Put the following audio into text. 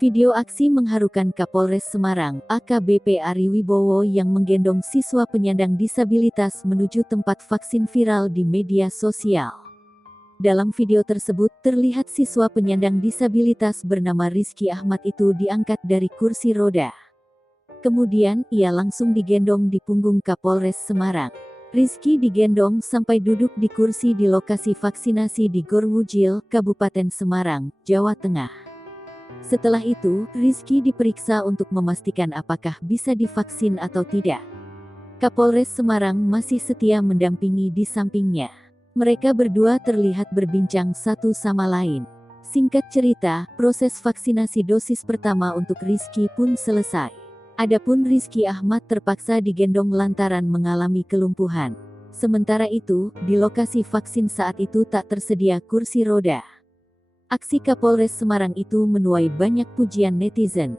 Video aksi mengharukan Kapolres Semarang, AKBP Ari Wibowo yang menggendong siswa penyandang disabilitas menuju tempat vaksin viral di media sosial. Dalam video tersebut terlihat siswa penyandang disabilitas bernama Rizky Ahmad itu diangkat dari kursi roda. Kemudian ia langsung digendong di punggung Kapolres Semarang. Rizky digendong sampai duduk di kursi di lokasi vaksinasi di Gor Wujil, Kabupaten Semarang, Jawa Tengah. Setelah itu, Rizky diperiksa untuk memastikan apakah bisa divaksin atau tidak. Kapolres Semarang masih setia mendampingi di sampingnya. Mereka berdua terlihat berbincang satu sama lain. Singkat cerita, proses vaksinasi dosis pertama untuk Rizky pun selesai. Adapun Rizky Ahmad terpaksa digendong lantaran mengalami kelumpuhan. Sementara itu, di lokasi vaksin saat itu tak tersedia kursi roda. Aksi Kapolres Semarang itu menuai banyak pujian netizen.